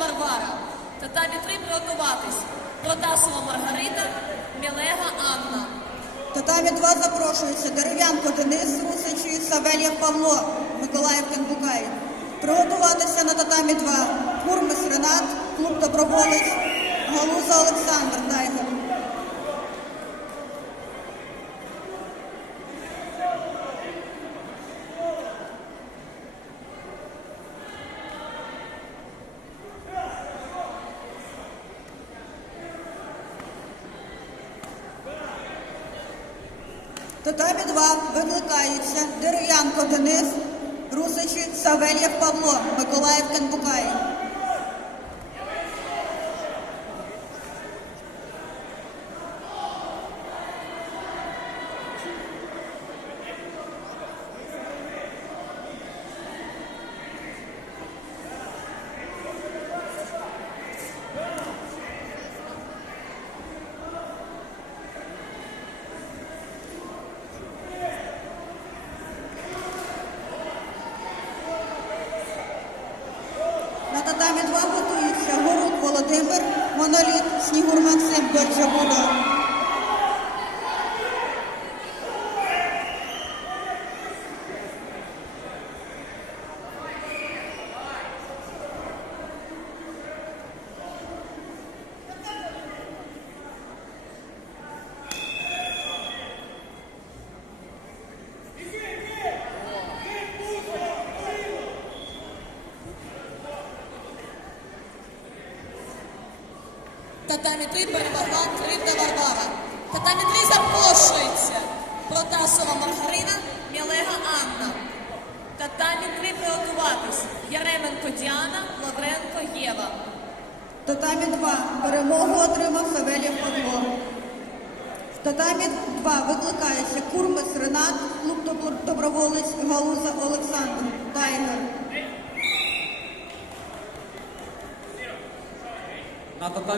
Варвара. Татамі 3 приготуватись. Протасова Маргарита, Мілега Анна. Татамі 2 запрошуються Дерев'янко Денис, Русичі, Савельєв Павло, Миколаїв Кенбукай. Приготуватися на татамі 2 Курмис Ренат, клуб Доброволець, Галуза Олександр Тайгер. Татамі 2 викликаються Дерев'янко Денис, Русичі, Савельєв Павло, Миколаїв Кенбукай. На татамі 2 готуються Город Володимир, Моноліт, Снігур Максим, Дольче Будо. Татамі 3 перемогла Кривда Варвара. Татамі 3 запрошується. Протасова Маргарина, Мілега Анна. Татамі 3 приготуватись. Яременко Діана, Лавренко Єва. Татамі 2 перемогу отримав Савельєв Павло. Татамі 2 викликається Курмис Ренат, клуб Доброволець, Галуза Олександр Тайгер. На татамі